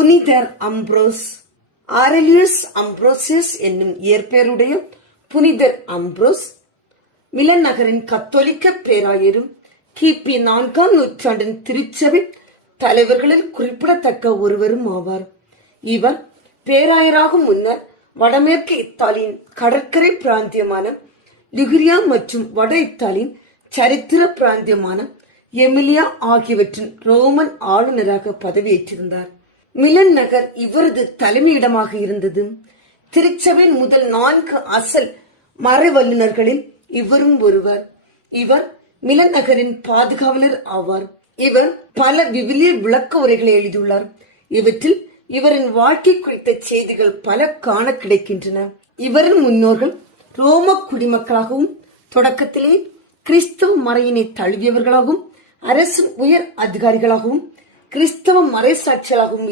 புனிதர் அம்ப்ரோஸ் ஆரலியஸ் அம்ப்ரோசியஸ் என்னும் இயற்பெயருடைய புனிதர் அம்ப்ரோஸ் மிலன் நகரின் கத்தோலிக்க பேராயரும் கிபி நான்காம் நூற்றாண்டின் திருச்சபை தலைவர்களில் குறிப்பிடத்தக்க ஒருவரும் ஆவார். இவர் பேராயராகும் முன்னர் வடமேற்கு இத்தாலியின் கடற்கரை பிராந்தியமான லிகுரியா மற்றும் வட இத்தாலியின் சரித்திர பிராந்தியமான எமிலியா ஆகியவற்றின் ரோமன் ஆளுநராக பதவியேற்றிருந்தார். மிலன் நகர் இவரது தலைமையிடமாக இருந்தது. திருச்சபையின் முதல் நான்கு அசல் மறைவல்லுநர்களில் இவரும் ஒருவர். இவர் மிலன் நகரின் பாதுகாவலர் ஆவார். இவர் பல விவிலிய விளக்க உரைகளை எழுதியுள்ளார். இவற்றில் இவரின் வாழ்க்கை குறித்த செய்திகள் பல காண கிடைக்கின்றன. இவரின் முன்னோர்கள் ரோம குடிமக்களாகவும் தொடக்கத்திலே கிறிஸ்தவ மறையினை தழுவியவர்களாகவும் அரசு உயர் அதிகாரிகளாகவும் கிறிஸ்தவ மறைசாட்சிகளாகவும்